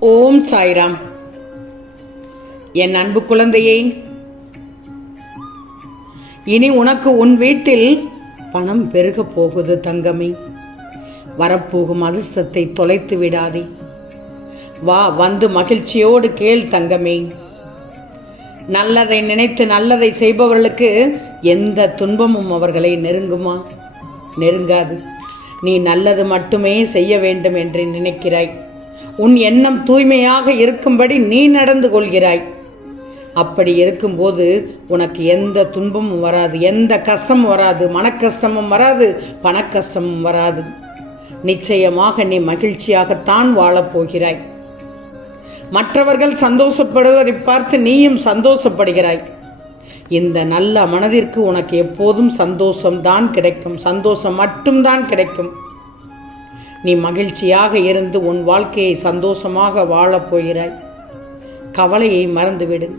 ஓம் சாய்ராம். என் அன்பு குழந்தையே இனி உனக்கு உன் வீட்டில் பணம் பெருகப் போகுது தங்கமே. வரப்போகும் அதிர்ஷ்டத்தை தொலைத்து விடாதே. வா வந்து மகிழ்ச்சியோடு கேள் தங்கமே. நல்லதை நினைத்து நல்லதை செய்பவர்களுக்கு எந்த துன்பமும் அவர்களை நெருங்குமா? நெருங்காது. நீ நல்லது மட்டுமே செய்ய வேண்டும் என்று நினைக்கிறாய். உன் எண்ணம் தூய்மையாக இருக்கும்படி நீ நடந்து கொள்கிறாய். அப்படி இருக்கும்போது உனக்கு எந்த துன்பமும் வராது எந்த கஷ்டமும் வராது மனக்கஷ்டமும் வராது பணக்கஷ்டமும் வராது. நிச்சயமாக நீ மகிழ்ச்சியாகத்தான் வாழப் போகிறாய். மற்றவர்கள் சந்தோஷப்படுவதை பார்த்து நீயும் சந்தோஷப்படுகிறாய். இந்த நல்ல மனதிற்கு உனக்கு எப்போதும் சந்தோஷம்தான் கிடைக்கும் சந்தோஷம் மட்டும்தான் கிடைக்கும். நீ மகிழ்ச்சியாக இருந்து உன் வாழ்க்கையை சந்தோஷமாக வாழப் போகிறாய். கவலையை மறந்துவிடு.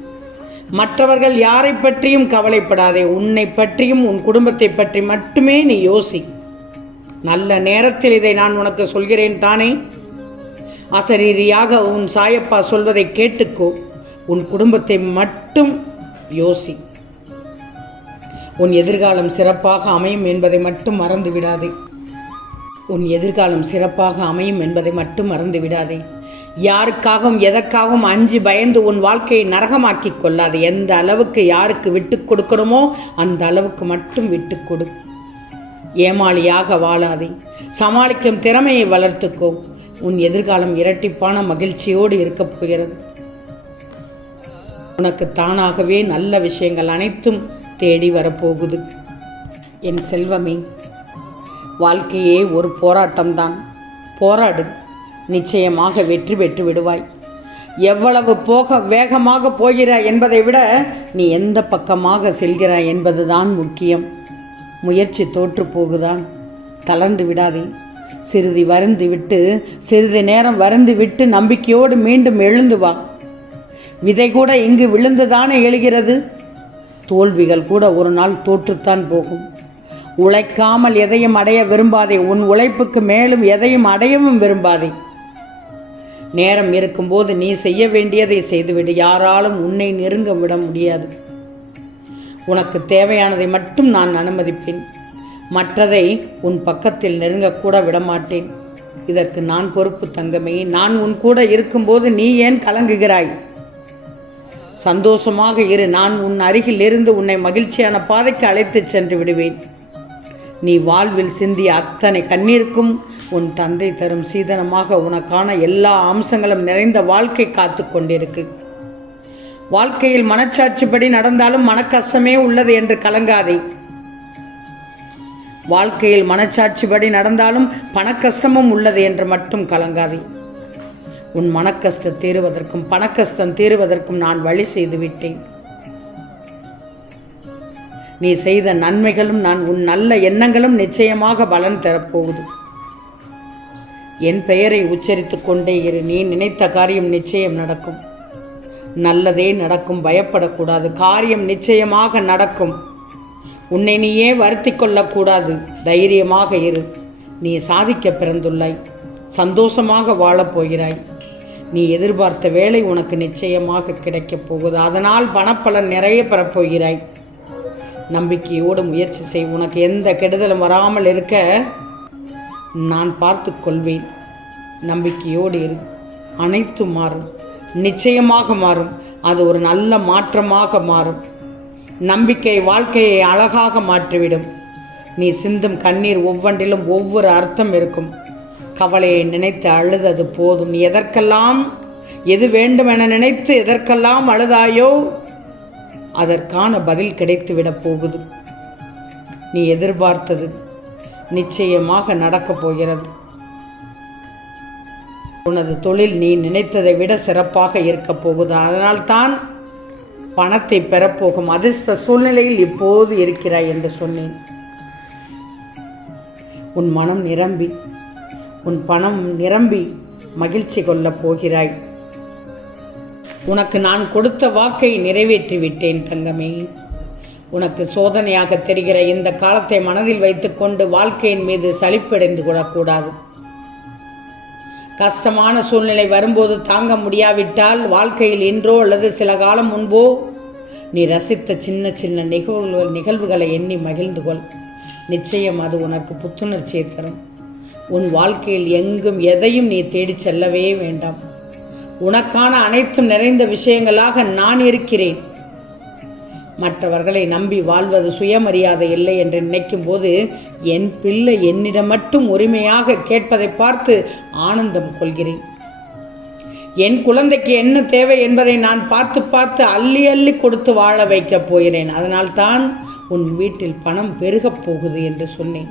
மற்றவர்கள் யாரை பற்றியும் கவலைப்படாதே. உன்னை பற்றியும் உன் குடும்பத்தை பற்றி மட்டுமே நீ யோசி. நல்ல நேரத்தில் இதை நான் உனக்கு சொல்கிறேன் தானே? அசரீரியாக உன் சாயப்பா சொல்வதை கேட்டுக்கோ. உன் குடும்பத்தை மட்டும் யோசி. உன் எதிர்காலம் சிறப்பாக அமையும் என்பதை மட்டும் மறந்து விடாதே உன் எதிர்காலம் சிறப்பாக அமையும் என்பதை மட்டும் மறந்து விடாதே. யாருக்காகவும் எதற்காகவும் அஞ்சு பயந்து உன் வாழ்க்கையை நரகமாக்கிக் கொள்ளாது. எந்த அளவுக்கு யாருக்கு விட்டு கொடுக்கணுமோ அந்த அளவுக்கு மட்டும் விட்டு கொடு. ஏமாளியாக வாழாதே. சமாளிக்கும் திறமையை வளர்த்துக்கோ. உன் எதிர்காலம் இரட்டிப்பான மகிழ்ச்சியோடு இருக்கப் போகிறது. உனக்கு தானாகவே நல்ல விஷயங்கள் அனைத்தும் தேடி வரப்போகுது. என் செல்வமே வாழ்க்கையே ஒரு போராட்டம்தான். போராடு. நிச்சயமாக வெற்றி பெற்று விடுவாய். எவ்வளவு போக வேகமாக போகிறாய் என்பதை விட நீ எந்த பக்கமாக செல்கிறாய் என்பதுதான் முக்கியம். முயற்சி தோற்று போகுதான். தளர்ந்து விடாதே. சிறிது வருந்து விட்டு சிறிது நேரம் வருந்து விட்டு நம்பிக்கையோடு மீண்டும் எழுந்து வா. விதை கூட இங்கு விழுந்துதானே எழுகிறது? தோல்விகள் கூட ஒரு நாள் தோற்றுத்தான் போகும். உழைக்காமல் எதையும் அடைய விரும்பாதே. உன் உழைப்புக்கு மேலும் எதையும் அடையவும் விரும்பாதே. நேரம் இருக்கும்போது நீ செய்ய வேண்டியதை செய்துவிடு. யாராலும் உன்னை நெருங்க விட முடியாது. உனக்கு தேவையானதை மட்டும் நான் அனுமதிப்பேன். மற்றதை உன் பக்கத்தில் நெருங்கக்கூட விடமாட்டேன். இதற்கு நான் பொறுப்பு தங்கமே. நான் உன் கூட இருக்கும்போது நீ ஏன் கலங்குகிறாய்? சந்தோஷமாக இரு. நான் உன் அருகில் இருந்து உன்னை மகிழ்ச்சியான பாதைக்கு அழைத்துச் சென்று விடுவேன். நீ வாழ்வில் சிந்திய அத்தனை கண்ணீருக்கும் உன் தந்தை தரும் சீதனமாக உனக்கான எல்லா அம்சங்களும் நிறைந்த வாழ்க்கை காத்து கொண்டிருக்கு. வாழ்க்கையில் மனச்சாட்சிப்படி நடந்தாலும் மனக்கஷ்டமே உள்ளது என்று கலங்காதே. வாழ்க்கையில் மனச்சாட்சிப்படி நடந்தாலும் பணக்கஷ்டமும் உள்ளது என்று மட்டும் கலங்காதே. உன் மனக்கஷ்டம் தீருவதற்கும் பணக்கஷ்டம் தீருவதற்கும் நான் வழி செய்து விட்டேன். நீ செய்த நன்மைகளும் நான் உன் நல்ல எண்ணங்களும் நிச்சயமாக பலன் தரப்போகுது. என் பெயரை உச்சரித்து கொண்டே இரு. நீ நினைத்த காரியம் நிச்சயம் நடக்கும். நல்லதே நடக்கும். பயப்படக்கூடாது. காரியம் நிச்சயமாக நடக்கும். உன்னை நீயே வருத்தி கொள்ளக்கூடாது. தைரியமாக இரு. நீ சாதிக்க பிறந்துள்ளாய். சந்தோஷமாக வாழப் போகிறாய். நீ எதிர்பார்த்த வேலை உனக்கு நிச்சயமாக கிடைக்கப் போகுது. அதனால் பணப்பலன் நிறைய பெறப்போகிறாய் நம்பிக்கையோடு முயற்சி செய். உனக்கு எந்த கெடுதலும் வராமல் இருக்க நான் பார்த்து கொள்வேன். நம்பிக்கையோடு இரு. அனைத்தும் மாறும். நிச்சயமாக மாறும். அது ஒரு நல்ல மாற்றமாக மாறும். நம்பிக்கை வாழ்க்கையை அழகாக மாற்றிவிடும். நீ சிந்தும் கண்ணீர் ஒவ்வொன்றிலும் ஒவ்வொரு அர்த்தம் இருக்கும். கவலையை நினைத்து அழுதது போதும். நீ எதற்கெல்லாம் எது வேண்டும் என நினைத்து எதற்கெல்லாம் அழுதாயோ அதற்கான பதில் கிடைத்துவிடப் போகுது. நீ எதிர்பார்த்தது நிச்சயமாக நடக்கப் போகிறது. உனது தொழில் நீ நினைத்ததை விட சிறப்பாக இருக்கப் போகுது. அதனால்தான் பணத்தை பெறப்போகும் அதிர்ஷ்ட சூழ்நிலையில் இப்போது இருக்கிறாய் என்று சொன்னேன். உன் மனம் நிரம்பி உன் பணம் நிரம்பி மகிழ்ச்சி கொள்ளப் போகிறாய். உனக்கு நான் கொடுத்த வாக்கை நிறைவேற்றி விட்டேன் தங்கமே. உனக்கு சோதனையாக தெரிகிற இந்த காலத்தை மனதில் வைத்துக்கொண்டு வாழ்க்கையின் மீது சலிப்படைந்து கொள்ளக்கூடாது. கஷ்டமான சூழ்நிலை வரும்போது தாங்க முடியாவிட்டால் வாழ்க்கையில் இன்றோ அல்லது சில காலம் முன்போ நீ ரசித்த சின்ன சின்ன நிகழ்வுகள் நிகழ்வுகளை எண்ணி மகிழ்ந்து கொள். நிச்சயம் அது உனக்கு புத்துணர்ச்சியை தரும். உன் வாழ்க்கையில் எங்கும் எதையும் நீ தேடிச் செல்லவே வேண்டாம். உனக்கான அனைத்தும் நிறைந்த விஷயங்களாக நான் இருக்கிறேன். மற்றவர்களை நம்பி வாழ்வது சுயமரியாதை இல்லை என்று நினைக்கும் போது என் பிள்ளை என்னிடம் மட்டும் உரிமையாக கேட்பதை பார்த்து ஆனந்தம் கொள்கிறேன். என் குழந்தைக்கு என்ன தேவை என்பதை நான் பார்த்து பார்த்து அள்ளி அள்ளி கொடுத்து வாழ வைக்கப் போகிறேன். அதனால்தான் உன் வீட்டில் பணம் பெருகப் போகுது என்று சொன்னேன்.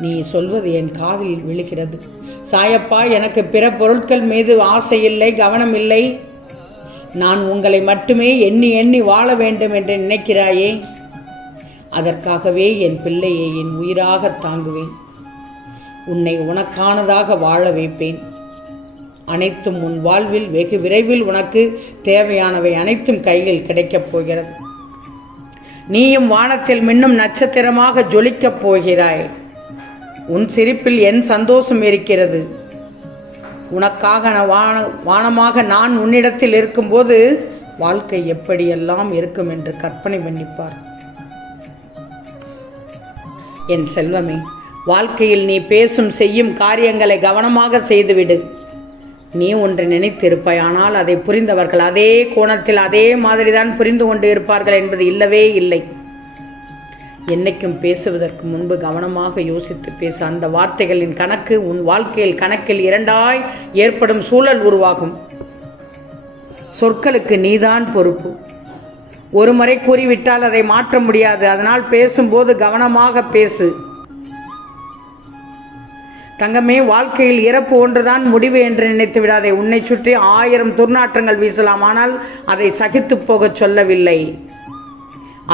நீ சொல்வது என் காதில் விழுகிறது. சாயப்பா எனக்கு பிற பொருட்கள் மீது ஆசை இல்லை கவனம் இல்லை நான் உங்களை மட்டுமே எண்ணி எண்ணி வாழ வேண்டும் என்று நினைக்கிறாயே. அதற்காகவே என் பிள்ளையை என் உயிராக தாங்குவேன். உன்னை உனக்கானதாக வாழ வைப்பேன். அனைத்தும் உன் வாழ்வில் வெகு விரைவில் உனக்கு தேவையானவை அனைத்தும் கையில் கிடைக்கப் போகிறது. நீயும் வானத்தில் மின்னும் நட்சத்திரமாக ஜொலிக்கப் போகிறாய். உன் சிரிப்பில் என் சந்தோஷம் இருக்கிறது. உனக்காக நான் வான வானமாக நான் உன்னிடத்தில் இருக்கும்போது வாழ்க்கை எப்படியெல்லாம் இருக்கும் என்று கற்பனை பண்ணிப்பார். என் செல்வமே வாழ்க்கையில் நீ பேசும் செய்யும் காரியங்களை கவனமாக செய்துவிடு. நீ ஒன்று நினைத்திருப்பாய் ஆனால் அதை புரிந்தவர்கள் அதே கோணத்தில் அதே மாதிரிதான் புரிந்து கொண்டு இருப்பார்கள் என்பது இல்லவே இல்லை. என்னைக்கும் பேசுவதற்கு முன்பு கவனமாக யோசித்து பேச. அந்த வார்த்தைகளின் கணக்கு உன் வாழ்க்கையில் கணக்கில் இரண்டாய் ஏற்படும் சூழல் உருவாகும். சொற்களுக்கு நீதான் பொறுப்பு. ஒரு முறை கூறிவிட்டால் அதை மாற்ற முடியாது. அதனால் பேசும்போது கவனமாக பேசு. தங்கமே வாழ்க்கையில் இறப்பு ஒன்றுதான் முடிவு என்று நினைத்து விடாதே. உன்னை சுற்றி ஆயிரம் துர்நாற்றங்கள் வீசலாம். ஆனால் அதை சகித்து போகச் சொல்லவில்லை.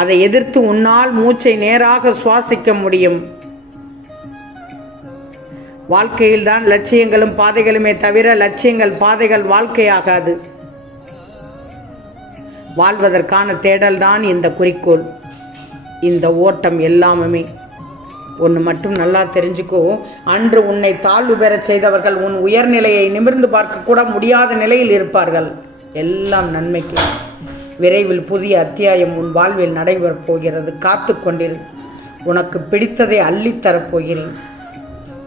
அதை எதிர்த்து உன்னால் மூச்சை நேராக சுவாசிக்க முடியும். வாழ்க்கையில் தான் லட்சியங்களும் பாதைகளுமே தவிர லட்சியங்கள் பாதைகள் வாழ்க்கையாகாது. வாழ்வதற்கான தேடல் தான் இந்த குறிக்கோள். இந்த ஓட்டம் எல்லாமுமே. ஒன்று மட்டும் நல்லா தெரிஞ்சுக்கோ. அன்று உன்னை தாழ்வு பெறச் செய்தவர்கள் உன் உயர்நிலையை நிமிர்ந்து பார்க்க கூட முடியாத நிலையில் இருப்பார்கள். எல்லாம் நன்மைக்கு. விரைவில் புதிய அத்தியாயம் உன் வாழ்வில் நடைபெறப் போகிறது. காத்து கொண்டிரு. உனக்கு பிடித்ததை அள்ளித்தரப்போகிறேன்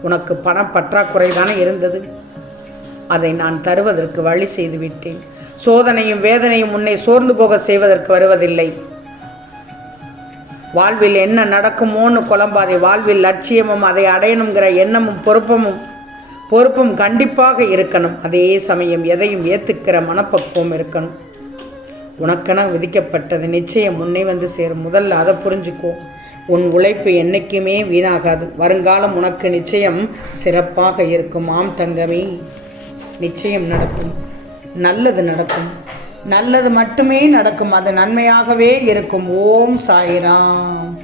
உனக்கு பண பற்றாக்குறை தானே இருந்தது? அதை நான் தருவதற்கு வழி செய்து விட்டேன் சோதனையும் வேதனையும் உன்னை சோர்ந்து போக செய்வதற்கு வருவதில்லை. வாழ்வில் என்ன நடக்குமோன்னு குழம்பாதே. வாழ்வில் லட்சியமும் அதை அடையணுங்கிற எண்ணமும் பொறுப்பமும் பொறுப்பும் கண்டிப்பாக இருக்கணும். அதே சமயம் எதையும் ஏற்றுக்கிற மனப்பக்குவம் இருக்கணும். உனக்கென விதிக்கப்பட்டது. நிச்சயம் முன்னே வந்து சேரும். முதல்ல அதை புரிஞ்சுக்கோ. உன் உழைப்பு என்றைக்குமே வீணாகாது. வருங்காலம் உனக்கு நிச்சயம் சிறப்பாக இருக்கும். ஆம் தங்கமே நிச்சயம் நடக்கும். நல்லது நடக்கும். நல்லது மட்டுமே நடக்கும். அது நன்மையாகவே இருக்கும். ஓம் சாய்ராம்.